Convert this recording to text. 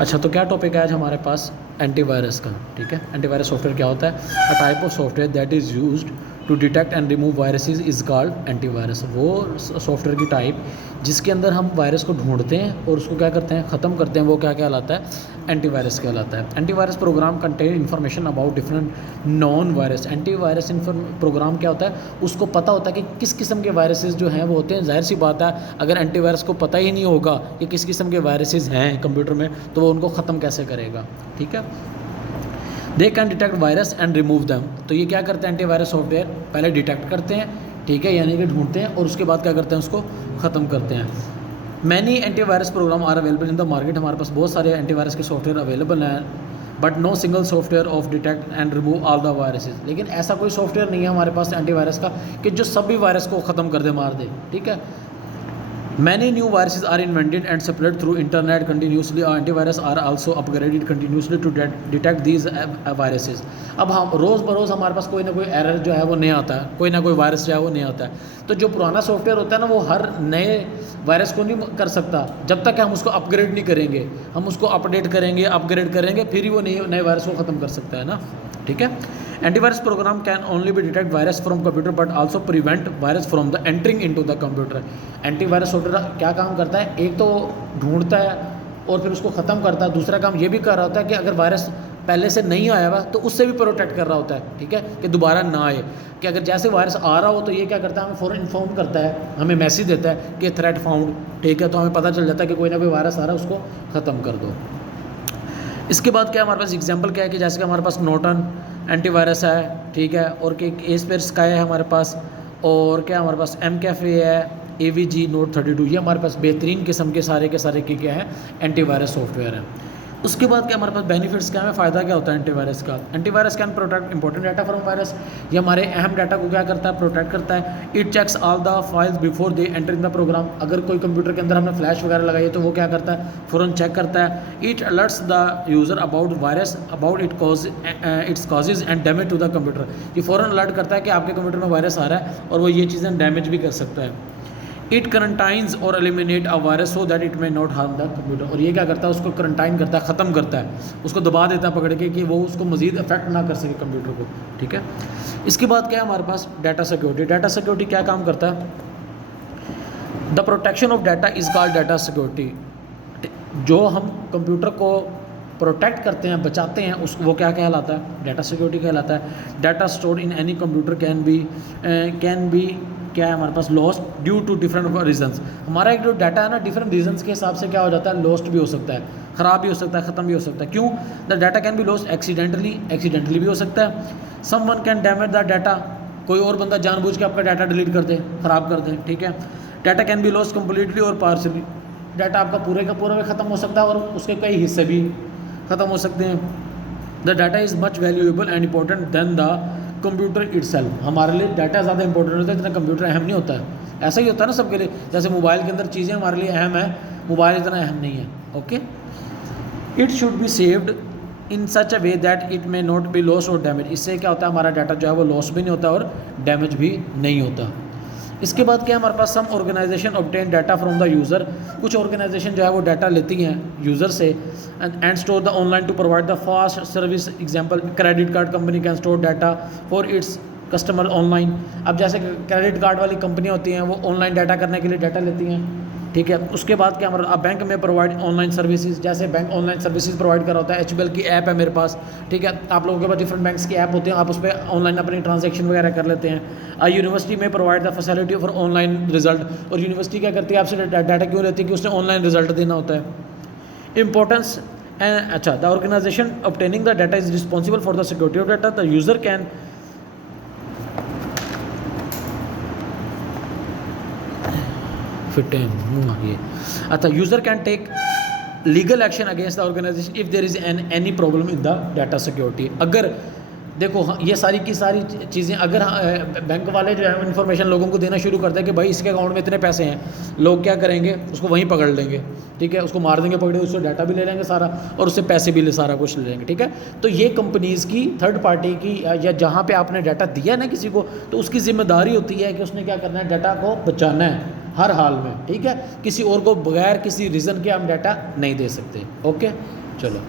अच्छा, तो क्या टॉपिक है आज हमारे पास? एंटीवायरस का। ठीक है, एंटीवायरस सॉफ्टवेयर क्या होता है? A type of software that is used to detect and remove viruses is called antivirus. वो सॉफ्टवेयर की टाइप जिसके अंदर हम वायरस को ढूंढते हैं और उसको क्या करते हैं, ख़त्म करते हैं, वो क्या कहलाता है? एंटीवायरस कहलाता है। Antivirus programme contain information about different non virus. Antivirus program क्या होता है? उसको पता होता है कि किस किस्म के वायरसेस जो हैं वो होते हैं। जाहिर सी बात है, अगर एंटीवायरस को पता ही नहीं होगा कि किस किस्म के वायरसेस हैं कंप्यूटर में, तो वो उनको ख़त्म कैसे करेगा? ठीक है, they can detect virus and remove them. तो ये क्या करते हैं एंटीवायरस सॉफ्टवेयर? पहले डिटेक्ट करते हैं, ठीक है, यानी कि ढूंढते हैं, और उसके बाद क्या करते हैं? उसको ख़त्म करते हैं। Many antivirus program are available in the market. हमारे पास बहुत सारे एंटीवायरस के सॉफ्टवेयर अवेलेबल हैं, but no single software of detect and remove all the viruses. लेकिन ऐसा कोई सॉफ्टवेयर नहीं है हमारे पास एंटीवायरस का कि जो सभी वायरस को ख़त्म कर दे, मार दे। ठीक है, many new viruses are invented and spread through internet continuously. Antivirus are also upgraded continuously to detect these viruses. अब हम रोज़ बरोज़ हमारे पास कोई ना कोई एरर जो है वो नहीं आता है, कोई ना कोई वायरस जो है वो नहीं आता है। तो जो पुराना सॉफ्टवेयर होता है ना, वो हर नए वायरस को नहीं कर सकता जब तक हम उसको अपग्रेड नहीं करेंगे। हम उसको अपडेट करेंगे, अपग्रेड करेंगे, फिर ही वो नए वायरस को ख़त्म कर सकता है ना। ठीक है, antivirus program can only be detect virus from computer but also prevent virus from the entering into the computer. Antivirus software क्या काम करता है? एक तो ढूंढता है और फिर उसको ख़त्म करता है। दूसरा काम ये भी कर रहा होता है कि अगर वायरस पहले से नहीं आया हुआ तो उससे भी प्रोटेक्ट कर रहा होता है। ठीक है, कि दोबारा ना आए। कि अगर जैसे वायरस आ रहा हो तो ये क्या करता है? हमें फ़ौरन इन्फॉर्म करता है, हमें मैसेज देता है कि थ्रेट फाउंड। ठीक है, तो हमें पता चल जाता है कि कोई ना कोई वायरस आ रहा है, उसको ख़त्म कर दो। इसके बाद क्या हमारे पास एग्जांपल क्या है कि जैसे कि हमारे पास नॉर्टन एंटीवायरस है, ठीक है, और कि एस्पेयर स्काई है हमारे पास, और क्या हमारे पास एम कैफे है, AVG Note 32। ये हमारे पास बेहतरीन किस्म के सारे क्या है? एंटीवायरस सॉफ्टवेयर है। उसके बाद क्या हमारे पास बेनिफिट्स क्या है, फ़ायदा क्या होता है एंटीवायरस का? Antivirus can protect important data from virus. ये हमारे अहम डाटा को क्या करता है? प्रोटेक्ट करता है। It checks all the files before they enter in the program. अगर कोई कंप्यूटर के अंदर हमने फ्लैश वगैरह लगाई है तो वो क्या करता है? फ़ौरन चेक करता है। It alerts the user about virus about its causes and damage to the computer. ये फ़ौरन अलर्ट करता है कि आपके कंप्यूटर में वायरस आ रहा है और वो ये चीज़ें डैमेज भी कर सकता है। इट करंटाइंस और eliminate a virus so that it may not harm the computer. और ये क्या करता है? उसको करंटाइन करता है, ख़त्म करता है, उसको दबा देता है पकड़ के कि वो उसको मज़ीद अफेक्ट ना कर सके कंप्यूटर को। ठीक है, इसके बाद क्या है हमारे पास? Data security. डाटा सिक्योरिटी क्या काम करता है? The protection of data is called data security. जो हम कंप्यूटर को प्रोटेक्ट करते हैं, बचाते हैं, उस वो क्या कहलाता है? डाटा सिक्योरिटी कहलाता है। Data stored in any computer can be क्या है हमारे पास? Lost due to different reasons. हमारा एक जो डाटा है ना, डिफरेंट रीजंस के हिसाब से क्या हो जाता है? लॉस्ट भी हो सकता है, ख़राब भी हो सकता है, ख़त्म भी हो सकता है। क्यों? The data can be lost accidentally भी हो सकता है। Someone can damage the data. कोई और बंदा जानबूझ के आपका डाटा डिलीट कर दे, ख़राब कर दे। ठीक है, data can be lost completely और पार्शली। डाटा आपका पूरे का पूरा भी ख़त्म हो सकता है और उसके कई हिस्से भी ख़त्म हो सकते हैं। The data is much valuable and important than the computer itself. हमारे लिए डाटा ज़्यादा इंपॉर्टेंट होता है जितना कंप्यूटर अहम नहीं होता है। ऐसा ही होता है ना सबके लिए। जैसे मोबाइल के अंदर चीज़ें हमारे लिए अहम है, मोबाइल इतना अहम नहीं है। Okay, it should be saved in such a way that it may not be loss और डैमेज। इससे क्या होता है? हमारा डाटा जो है वो लॉस भी नहीं होता और डैमेज भी नहीं होता। इसके बाद क्या हमारे पास? Some organisation obtain data from the user. कुछ ऑर्गेनाइजेशन जो है वो डाटा लेती हैं यूज़र से and store the online to provide the fast service. Example, credit card company can store data for its customer online. अब जैसे क्रेडिट कार्ड वाली कंपनियाँ होती हैं, वो ऑनलाइन डाटा करने के लिए डाटा लेती हैं। ठीक है, उसके बाद क्या हमारा? अब बैंक में प्रोवाइड ऑनलाइन सर्विसेज। जैसे बैंक ऑनलाइन सर्विसेज प्रोवाइड कर रहा होता है। HBL की ऐप है मेरे पास। ठीक है, आप लोगों के पास डिफरेंट बैंक्स की ऐप होती हैं, आप उस पर ऑनलाइन अपनी ट्रांजैक्शन वगैरह कर लेते हैं। यूनिवर्सिटी में provide the facility for online result. और यूनिवर्सिटी क्या करती है? आपसे डाटा क्यों लेती है? कि उसने ऑनलाइन रिजल्ट देना होता है। इंपॉर्टेंस एंड अच्छा, the organisation obtaining the data is responsible for the security of data. The user can अच्छा, user can take legal action against the organisation if there is any problem in the data security. अगर देखो ये सारी की सारी चीज़ें अगर bank वाले जो है इन्फॉर्मेशन लोगों को देना शुरू करते हैं कि भाई इसके अकाउंट में इतने पैसे हैं, लोग क्या करेंगे? उसको वहीं पकड़ लेंगे। ठीक है, उसको मार देंगे, पकड़े, उससे डाटा भी ले लेंगे सारा और उससे पैसे भी सारा कुछ ले लेंगे। ठीक है, तो ये कंपनीज़ की, थर्ड पार्टी की, या जहाँ पे आपने डाटा दिया ना किसी को, तो उसकी जिम्मेदारी होती है कि उसने क्या करना है? डाटा को बचाना है हर हाल में। ठीक है, किसी और को बगैर किसी रीज़न के हम डाटा नहीं दे सकते। ओके, चलो